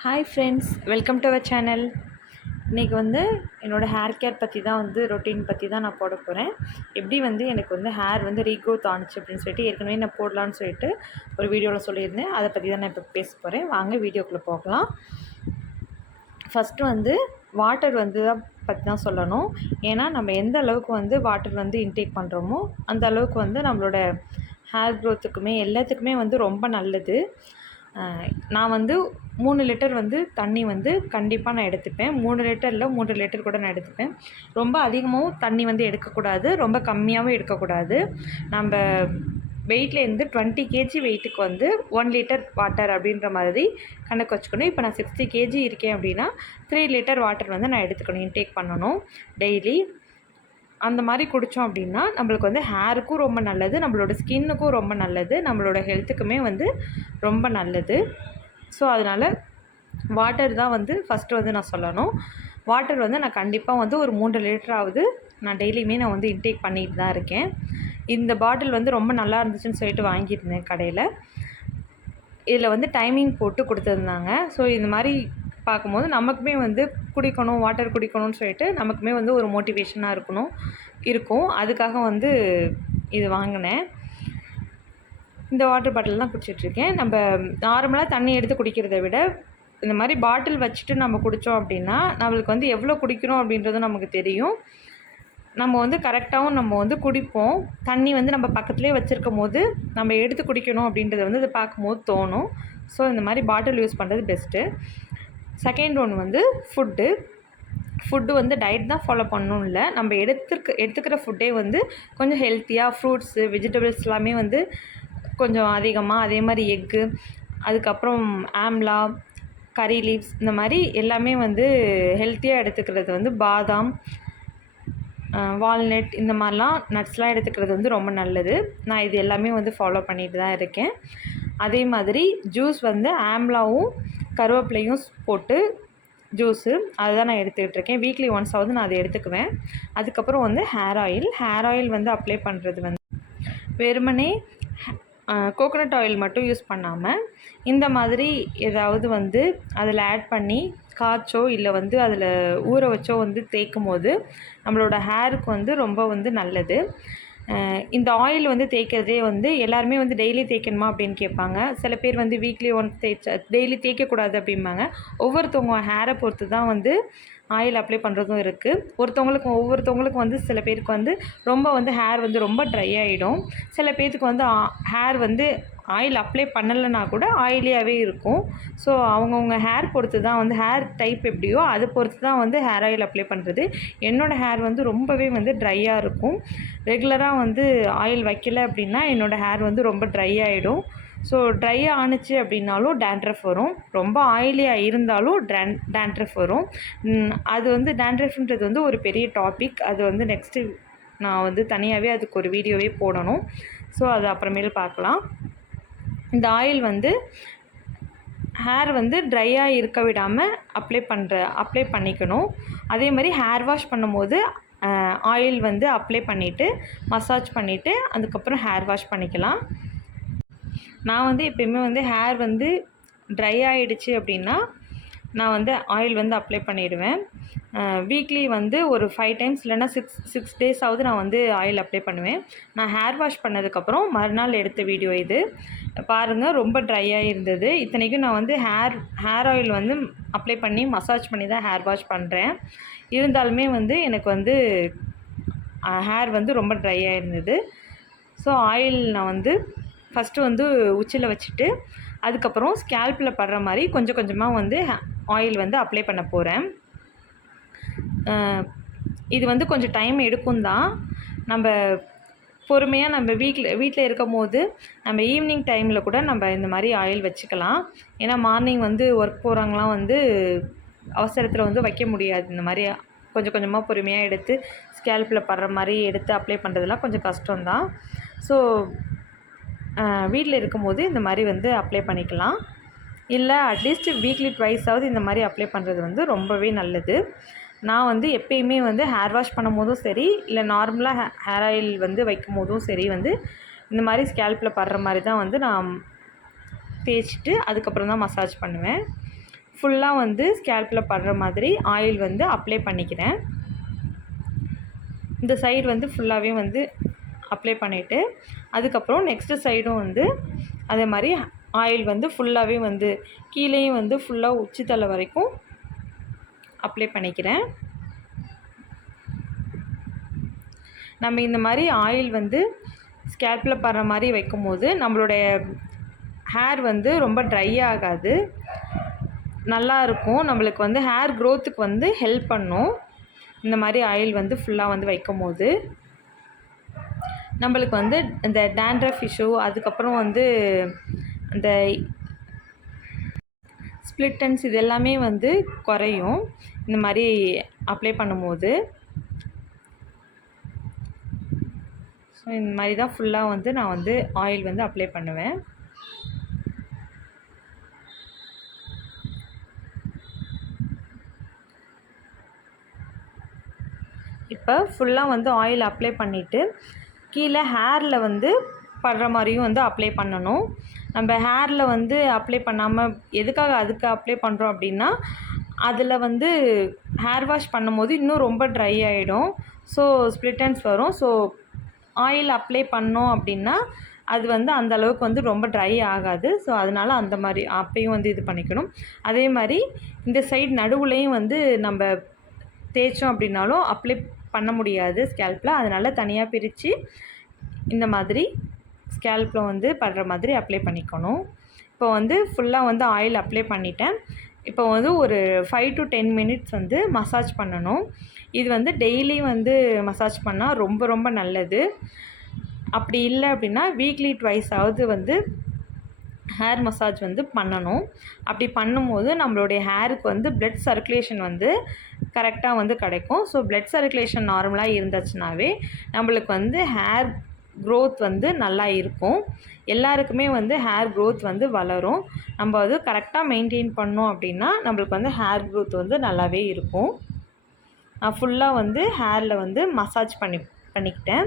Hi friends, welcome to our channel. இன்றைக்கி வந்து என்னோடய ஹேர் கேர் பற்றி தான் ரொட்டீன் பற்றி தான் நான் போட போகிறேன். எப்படி எனக்கு ஹேர் ரீக்ரோத் ஆணுச்சு அப்படின்னு சொல்லிட்டு ஏற்கனவே நான் போடலான்னு சொல்லிட்டு ஒரு வீடியோவில் சொல்லியிருந்தேன். அதை பற்றி தான் நான் இப்போ பேச போகிறேன். வாங்க வீடியோக்குள்ளே போகலாம். ஃபஸ்ட்டு வாட்டர் தான் பற்றி தான் சொல்லணும். ஏன்னா நம்ம எந்த அளவுக்கு வாட்டர் இன்டேக் பண்ணுறோமோ அந்த அளவுக்கு நம்மளோட ஹேர் க்ரோத்துக்குமே எல்லாத்துக்குமே ரொம்ப நல்லது. நான் 3 லிட்டர் தண்ணி கண்டிப்பாக நான் எடுத்துப்பேன். 3 லிட்டர் இல்லை 3 லிட்டர் கூட நான் எடுத்துப்பேன். ரொம்ப அதிகமாகவும் தண்ணி எடுக்கக்கூடாது, ரொம்ப கம்மியாகவும் எடுக்கக்கூடாது. நம்ம வெயிட்லேருந்து 20 கேஜி வெயிட்டுக்கு 1 லிட்டர் வாட்டர் அப்படின்ற மாதிரி கணக்கு வச்சுக்கணும். இப்போ நான் 60 கேஜி இருக்கேன் அப்படின்னா 3 லிட்டர் வாட்டர் நான் எடுத்துக்கணும், இன்டேக் பண்ணணும் டெய்லி. அந்த மாதிரி குடித்தோம் அப்படின்னா நம்மளுக்கு ஹேருக்கும் ரொம்ப நல்லது, நம்மளோட ஸ்கின்னுக்கும் ரொம்ப நல்லது, நம்மளோட ஹெல்த்துக்குமே ரொம்ப நல்லது. ஸோ அதனால் வாட்டர் தான் ஃபஸ்ட்டு நான் சொல்லணும். வாட்டர் நான் கண்டிப்பாக ஒரு 3 லிட்டராவது நான் டெய்லியுமே நான் இன்டேக் பண்ணிட்டு தான் இருக்கேன். இந்த பாட்டில் ரொம்ப நல்லா இருந்துச்சுன்னு சொல்லிட்டு வாங்கியிருந்தேன் கடையில். இதில் டைமிங் போட்டு கொடுத்துருந்தாங்க. ஸோ இந்த மாதிரி பார்க்கும்போது நமக்குமே குடிக்கணும், வாட்டர் குடிக்கணும்னு சொல்லிட்டு நமக்குமே ஒரு மோட்டிவேஷனாக இருக்கும். அதுக்காக இது வாங்கினேன். இந்த வாட்டர் பாட்டில் தான் குடிச்சிட்ருக்கேன். நம்ம நார்மலாக தண்ணி எடுத்து குடிக்கிறத விட இந்த மாதிரி பாட்டில் வச்சுட்டு நம்ம குடித்தோம் அப்படின்னா நம்மளுக்கு எவ்வளோ குடிக்கிறோம் அப்படின்றதும் நமக்கு தெரியும். நம்ம கரெக்டாகவும் நம்ம குடிப்போம். தண்ணி நம்ம பக்கத்துலேயே வச்சுருக்கும் போது நம்ம எடுத்து குடிக்கணும் அப்படின்றத இதை பார்க்கும்போது தோணும். ஸோ இந்த மாதிரி பாட்டில் யூஸ் பண்ணுறது best. Second one food diet தான் ஃபாலோ பண்ணணும் இல்லை, நம்ம எடுத்துக்கிற ஃபுட்டே கொஞ்சம் ஹெல்த்தியாக ஃப்ரூட்ஸு வெஜிடபிள்ஸ் எல்லாமே கொஞ்சம் அதிகமாக, அதே மாதிரி எக்கு, அதுக்கப்புறம் ஆம்லா, கறி லீவ்ஸ், இந்த மாதிரி எல்லாமே ஹெல்த்தியாக எடுத்துக்கிறது பாதாம், வால்நட், இந்த மாதிரிலாம் நட்ஸ்லாம் எடுத்துக்கிறது ரொம்ப நல்லது. நான் இது எல்லாமே ஃபாலோ பண்ணிட்டு தான் இருக்கேன். அதே மாதிரி ஜூஸ் ஆம்லாவும் கருவேப்பிலையும் போட்டு ஜூஸு அதுதான் நான் எடுத்துக்கிட்டு இருக்கேன். வீக்லி ஒன்ஸாவது நான் அதை எடுத்துக்குவேன். அதுக்கப்புறம் ஹேர் ஆயில் அப்ளை பண்ணுறது வெறுமனே கோகோனட் ஆயில் மட்டும் யூஸ் பண்ணாமல் இந்த மாதிரி ஏதாவது அதில் ஆட் பண்ணி காய்ச்சோ இல்லை அதில் ஊற வச்சோ தேய்க்கும் போது நம்மளோட ஹேருக்கு ரொம்ப நல்லது. இந்த ஆயில் தேய்க்கிறதே எல்லாருமே டெய்லி தேய்க்கணுமா அப்படின்னு கேட்பாங்க. சில பேர் வீக்லி ஒன்ஸ் டெய்லி தேய்க்கக்கூடாது அப்படிம்பாங்க. ஒவ்வொருத்தவங்க ஹேரை பொறுத்து தான் ஆயில் அப்ளை பண்ணுறதும் இருக்குது. ஒவ்வொருத்தவங்களுக்கும் சில பேருக்கு ரொம்ப ஹேர் ரொம்ப ட்ரை ஆகிடும். சில பேர்த்துக்கு ஹேர் ஆயில் அப்ளை பண்ணலைன்னா கூட ஆயிலியாகவே இருக்கும். ஸோ அவங்கவுங்க ஹேர் பொறுத்து தான் ஹேர் டைப் எப்படியோ அதை பொறுத்து தான் ஹேர் ஆயில் அப்ளை பண்ணுறது. என்னோடய ஹேர் ரொம்பவே ட்ரையாக இருக்கும். ரெகுலராக ஆயில் வைக்கல அப்படின்னா என்னோடய ஹேர் ரொம்ப ட்ரை ஆகிடும். ஸோ ட்ரை ஆணுச்சு அப்படின்னாலும் டேண்ட்ரஃப் வரும், ரொம்ப ஆயிலியாக இருந்தாலும் டேண்ட்ரஃப் வரும். அது டேண்ட்ரஃப்ன்றது ஒரு பெரிய டாபிக். அது நெக்ஸ்ட்டு நான் தனியாகவே அதுக்கு ஒரு வீடியோவே போடணும். ஸோ அது அப்புறமேல் பார்க்கலாம். இந்த ஆயில் ஹேர் ட்ரையாக இருக்க விடாமல் அப்ளை பண்ணிக்கணும். அதே மாதிரி ஹேர் வாஷ் பண்ணும்போது ஆயில் அப்ளை பண்ணிவிட்டு மசாஜ் பண்ணிவிட்டு அதுக்கப்புறம் ஹேர் வாஷ் பண்ணிக்கலாம். நான் எப்பயுமே ஹேர் ட்ரை ஆகிடுச்சு அப்படின்னா நான் ஆயில் அப்ளை பண்ணிடுவேன். வீக்லி ஒரு 5 டைம்ஸ் இல்லைன்னா 6 டேஸாவது நான் ஆயில் அப்ளை பண்ணுவேன். நான் ஹேர் வாஷ் பண்ணதுக்கப்புறம் மறுநாள் எடுத்த வீடியோ இது பாருங்கள். ரொம்ப ட்ரையாக இருந்தது. இத்தனைக்கும் நான் ஹேர் ஆயில் அப்ளை பண்ணி மசாஜ் பண்ணி தான் ஹேர் வாஷ் பண்ணுறேன். இருந்தாலுமே எனக்கு ஹேர் ரொம்ப ட்ரையாக இருந்தது. ஸோ ஆயில் நான் ஃபஸ்ட்டு உச்சியில் வச்சுட்டு அதுக்கப்புறம் ஸ்கேல்பில் படுற மாதிரி கொஞ்சம் கொஞ்சமாக ஆயில் அப்ளை பண்ண போகிறேன். இது கொஞ்சம் டைம் எடுக்கும் தான். நம்ம பொறுமையாக நம்ம வீட்டில் இருக்கும் போது நம்ம ஈவினிங் டைமில் கூட நம்ம இந்த மாதிரி ஆயில் வச்சுக்கலாம். ஏன்னா மார்னிங் ஒர்க் போகிறவங்களாம் அவசரத்தில் வைக்க முடியாது. இந்த மாதிரி கொஞ்சம் கொஞ்சமாக பொறுமையாக எடுத்து ஸ்கேல்பில் படுற மாதிரி எடுத்து அப்ளை பண்ணுறதுலாம் கொஞ்சம் கஷ்டம்தான். ஸோ வீட்டில் இருக்கும்போது இந்த மாதிரி அப்ளை பண்ணிக்கலாம். இல்லை அட்லீஸ்ட் வீக்லி ட்வைஸாவது இந்த மாதிரி அப்ளை பண்ணுறது ரொம்பவே நல்லது. நான் எப்பயுமே ஹேர் வாஷ் பண்ணும் போதும் சரி இல்லை நார்மலாக ஹேர் ஆயில் வைக்கும் போதும் சரி இந்த மாதிரி ஸ்கேல்பில் படுற மாதிரி தான் நான் தேய்ச்சிட்டு அதுக்கப்புறம் தான் மசாஜ் பண்ணுவேன். ஃபுல்லாக வந்து ஸ்கேல்பில் படுற மாதிரி ஆயில் வந்து அப்ளை பண்ணிக்கிறேன். இந்த சைடு வந்து ஃபுல்லாகவே வந்து அப்ளை பண்ணிவிட்டு அதுக்கப்புறம் நெக்ஸ்ட்டு சைடும் வந்து அதே மாதிரி ஆயில் வந்து ஃபுல்லாகவே வந்து கீழேயும் வந்து ஃபுல்லாக உச்சித்தலை வரைக்கும் அப்ளை பண்ணிக்கிறேன். நம்ம இந்த மாதிரி ஆயில் வந்து ஸ்கேல்பில் படுற மாதிரி வைக்கும்போது நம்மளுடைய ஹேர் வந்து ரொம்ப ட்ரை ஆகாது, நல்லா இருக்கும். நம்மளுக்கு வந்து ஹேர் க்ரோத்துக்கு வந்து ஹெல்ப் பண்ணும். இந்த மாதிரி ஆயில் வந்து ஃபுல்லாக வந்து வைக்கும்போது நம்மளுக்கு வந்து இந்த டேண்ட்ரஃப் இஷ்யூ, அதுக்கப்புறம் வந்து அந்த ஸ்ப்ளிட் எண்ட்ஸ் இது எல்லாமே வந்து குறையும் இந்த மாதிரி அப்ளை பண்ணும்போது. ஸோ இந்த மாதிரி தான் ஃபுல்லாக வந்து நான் வந்து ஆயில் வந்து அப்ளை பண்ணுவேன். இப்போ ஃபுல்லாக வந்து ஆயில் அப்ளை பண்ணிவிட்டு கீழே ஹேரில் வந்து படுற மாதிரியும் வந்து அப்ளை பண்ணணும். நம்ம ஹேரில் வந்து அப்ளை பண்ணாமல் எதுக்காக அதுக்கு அப்ளை பண்ணுறோம் அப்படின்னா, அதில் வந்து ஹேர் வாஷ் பண்ணும்போது இன்னும் ரொம்ப ட்ரை ஆகிடும். ஸோ ஸ்ப்ளிட் எண்ட்ஸ் வரும். ஸோ ஆயில் அப்ளை பண்ணோம் அப்படின்னா அது வந்து அந்த அளவுக்கு வந்து ரொம்ப ட்ரை ஆகாது. ஸோ அதனால் அந்த மாதிரி அப்பையும் வந்து இது பண்ணிக்கணும். அதே மாதிரி இந்த சைடு நடுவுலையும் வந்து நம்ம தேய்ச்சோம் அப்படின்னாலும் அப்ளை பண்ண முடியாது ஸ்கேல்பில். அதனால் தனியாக பிரித்து இந்த மாதிரி ஸ்கேல்பில் வந்து படுற மாதிரி அப்ளை பண்ணிக்கணும். இப்போ வந்து ஃபுல்லாக வந்து ஆயில் அப்ளை பண்ணிட்டேன். இப்போ வந்து ஒரு 5 to 10 மினிட்ஸ் வந்து மசாஜ் பண்ணணும். இது வந்து டெய்லி வந்து மசாஜ் பண்ணால் ரொம்ப ரொம்ப நல்லது. அப்படி இல்லை அப்படின்னா வீக்லி ட்வைஸாவது வந்து ஹேர் மசாஜ் வந்து பண்ணணும். அப்படி பண்ணும்போது நம்மளுடைய ஹேருக்கு வந்து பிளட் சர்க்குலேஷன் வந்து கரெக்டாக வந்து கிடைக்கும். ஸோ பிளட் சர்க்குலேஷன் நார்மலாக இருந்துச்சுனாவே நம்மளுக்கு வந்து ஹேர் க்ரோத் வந்து நல்லா இருக்கும். எல்லாருக்குமே வந்து ஹேர் க்ரோத் வந்து வளரும். நம்ம வந்து கரெக்டாக மெயின்டைன் பண்ணோம் அப்படின்னா நம்மளுக்கு வந்து ஹேர் க்ரோத் வந்து நல்லாவே இருக்கும். நான் ஃபுல்லாக வந்து ஹேரில் வந்து மசாஜ் பண்ணிக்கிட்டேன்.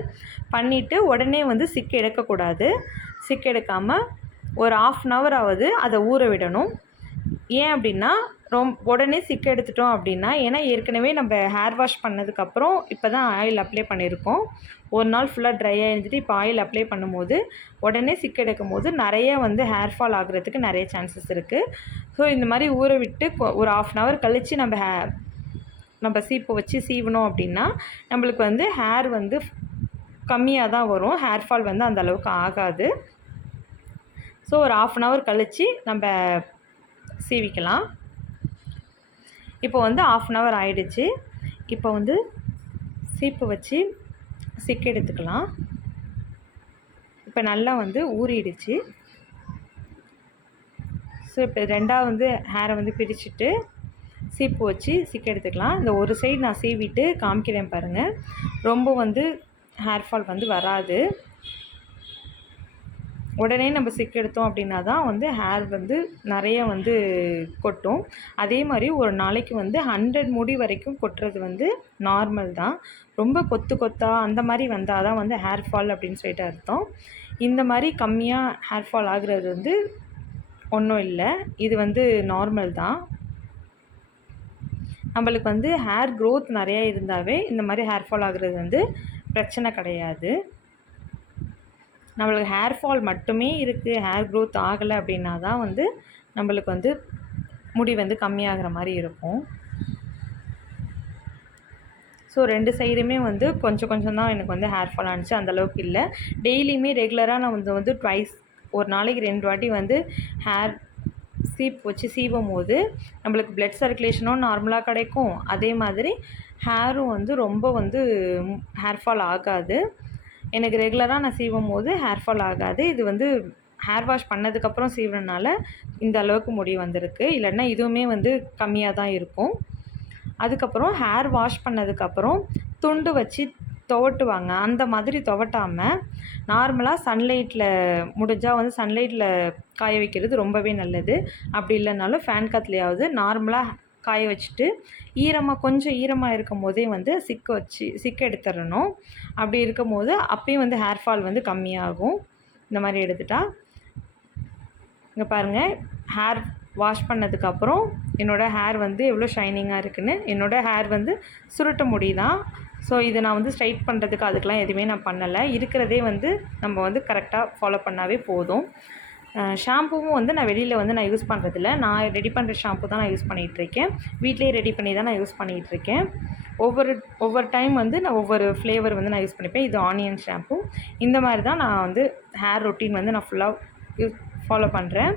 பண்ணிவிட்டு உடனே வந்து சிக்கு எடுக்கக்கூடாது. சிக்கு எடுக்காமல் ஒரு 1/2 hour ஆவது அதை ஊற விடணும். ஏன் அப்படின்னா உடனே சிக்கு எடுத்துட்டோம் அப்படின்னா, ஏன்னா ஏற்கனவே நம்ம ஹேர் வாஷ் பண்ணதுக்கப்புறம் இப்போ தான் ஆயில் அப்ளை பண்ணியிருக்கோம். ஒரு நாள் ஃபுல்லாக ட்ரையாக இருந்துட்டு இப்போ ஆயில் அப்ளை பண்ணும்போது உடனே சிக்கு எடுக்கும் போது நிறைய வந்து ஹேர் ஃபால் ஆகுறதுக்கு நிறைய சான்சஸ் இருக்குது. ஸோ இந்த மாதிரி ஊற விட்டு ஒரு 1/2 hour கழித்து நம்ம சீப்பு வச்சு சீவணும் அப்படின்னா நம்மளுக்கு வந்து ஹேர் வந்து கம்மியாக தான் வரும். ஹேர் ஃபால் வந்து அந்த அளவுக்கு ஆகாது. ஸோ ஒரு 1/2 hour கழித்து நம்ம சீவிக்கலாம். இப்போ வந்து 1/2 hour ஆயிடுச்சு. இப்போ வந்து சீப்பு வச்சு சிக்கு எடுத்துக்கலாம். இப்போ நல்லா வந்து ஊறிடுச்சு. ஸோ இப்போ ரெண்டாவது வந்து ஹேரை வந்து பிரிச்சுட்டு சீப்பு வச்சு சிக்கு எடுத்துக்கலாம். இந்த ஒரு சைடு நான் சீவிட்டு காமிக்கிறேன் பாருங்கள். ரொம்ப வந்து ஹேர் ஃபால் வந்து வராது. உடனே நம்ம சிக்கு எடுத்தோம் அப்படின்னா தான் வந்து ஹேர் வந்து நிறைய வந்து கொட்டும். அதே மாதிரி ஒரு நாளைக்கு வந்து 100 முடி வரைக்கும் கொட்டுறது வந்து நார்மல் தான். ரொம்ப கொத்தா அந்த மாதிரி வந்தால் தான் வந்து ஹேர் ஃபால் அப்படின்னு சொல்லிட்டு அர்த்தம். இந்த மாதிரி கம்மியாக ஹேர் ஃபால் ஆகுறது வந்து ஒன்றும் இல்லை. இது வந்து நார்மல் தான். நம்மளுக்கு வந்து ஹேர் க்ரோத் நிறையா இருந்தாவே இந்த மாதிரி ஹேர் ஃபால் ஆகுறது வந்து பிரச்சனை கிடையாது. நம்மளுக்கு ஹேர் ஃபால் மட்டுமே இருக்குது, ஹேர் க்ரோத் ஆகலை அப்படின்னா தான் வந்து நம்மளுக்கு வந்து முடி வந்து கம்மியாகிற மாதிரி இருக்கும். ஸோ 2 சைடுமே வந்து கொஞ்சம் கொஞ்சம் தான் எனக்கு வந்து ஹேர் ஃபால் ஆனிச்சு, அந்தளவுக்கு இல்லை. டெய்லியுமே ரெகுலராக நான் வந்து ட்வைஸ் ஒரு நாளைக்கு 2 வாட்டி வந்து ஹேர் சீப் வச்சு சீவும் போது நம்மளுக்கு பிளட் சர்க்குலேஷனும் நார்மலாக கிடைக்கும். அதே மாதிரி ஹேரும் வந்து ரொம்ப வந்து ஹேர் ஃபால் ஆகாது. எனக்கு ரெகுலராக நான் சீவும் போது ஹேர் ஃபால் ஆகாது. இது வந்து ஹேர் வாஷ் பண்ணதுக்கப்புறம் சீவுறதுனால இந்த அளவுக்கு முடி வந்திருக்கு. இல்லைன்னா இதுவுமே வந்து கம்மியாக தான் இருக்கும். அதுக்கப்புறம் ஹேர் வாஷ் பண்ணதுக்கப்புறம் துண்டு வச்சு துவட்டுவாங்க. அந்த மாதிரி துவட்டாமல் நார்மலாக சன்லைட்டில் முடிஞ்சால் வந்து சன்லைட்டில் காய வைக்கிறது ரொம்பவே நல்லது. அப்படி இல்லைனாலும் ஃபேன் காற்றுலையாவது நார்மலாக காய வச்சுட்டு கொஞ்சம் ஈரமாக இருக்கும் போதே வந்து சிக்கு எடுத்துடணும். அப்படி இருக்கும் போது அப்பயும் வந்து ஹேர் ஃபால் வந்து கம்மியாகும். இந்த மாதிரி எடுத்துட்டா இங்கே பாருங்கள், ஹேர் வாஷ் பண்ணதுக்கப்புறம் என்னோடய ஹேர் வந்து எவ்வளோ ஷைனிங்காக இருக்குதுன்னு. என்னோடய ஹேர் வந்து சுருட்ட முடி தான். ஸோ இதை நான் வந்து ஸ்ட்ரைட் பண்ணுறதுக்கு அதுக்கெலாம் எதுவுமே நான் பண்ணலை. இருக்கிறதே வந்து நம்ம வந்து கரெக்டாக ஃபாலோ பண்ணாவே போதும். ஷாம்புவும் வந்து நான் வெளியில் வந்து நான் யூஸ் பண்ணுறதில்ல. நான் ரெடி பண்ணுற ஷாம்பு தான் நான் யூஸ் பண்ணிகிட்ருக்கேன். வீட்டிலேயே ரெடி பண்ணி தான் நான் யூஸ் பண்ணிகிட்ருக்கேன். ஒவ்வொரு டைம் வந்து நான் ஒவ்வொரு ஃப்ளேவர் வந்து நான் யூஸ் பண்ணிப்பேன். இது ஆனியன் ஷாம்பு. இந்த மாதிரி தான் நான் வந்து ஹேர் ரொட்டீன் வந்து நான் ஃபுல்லாக ஃபாலோ பண்ணுறேன்.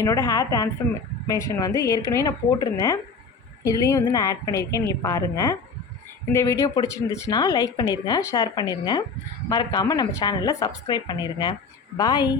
என்னோடய ஹேர் ட்ரான்ஸ்ஃபர்மேஷன் வந்து ஏற்கனவே நான் போட்டிருந்தேன். இதுலேயும் வந்து நான் ஆட் பண்ணியிருக்கேன். நீங்கள் பாருங்கள். இந்த வீடியோ பிடிச்சிருந்துச்சுன்னா லைக் பண்ணிடுங்க, ஷேர் பண்ணிடுங்க. மறக்காமல் நம்ம சேனலில் சப்ஸ்கிரைப் பண்ணிடுங்க. பாய்.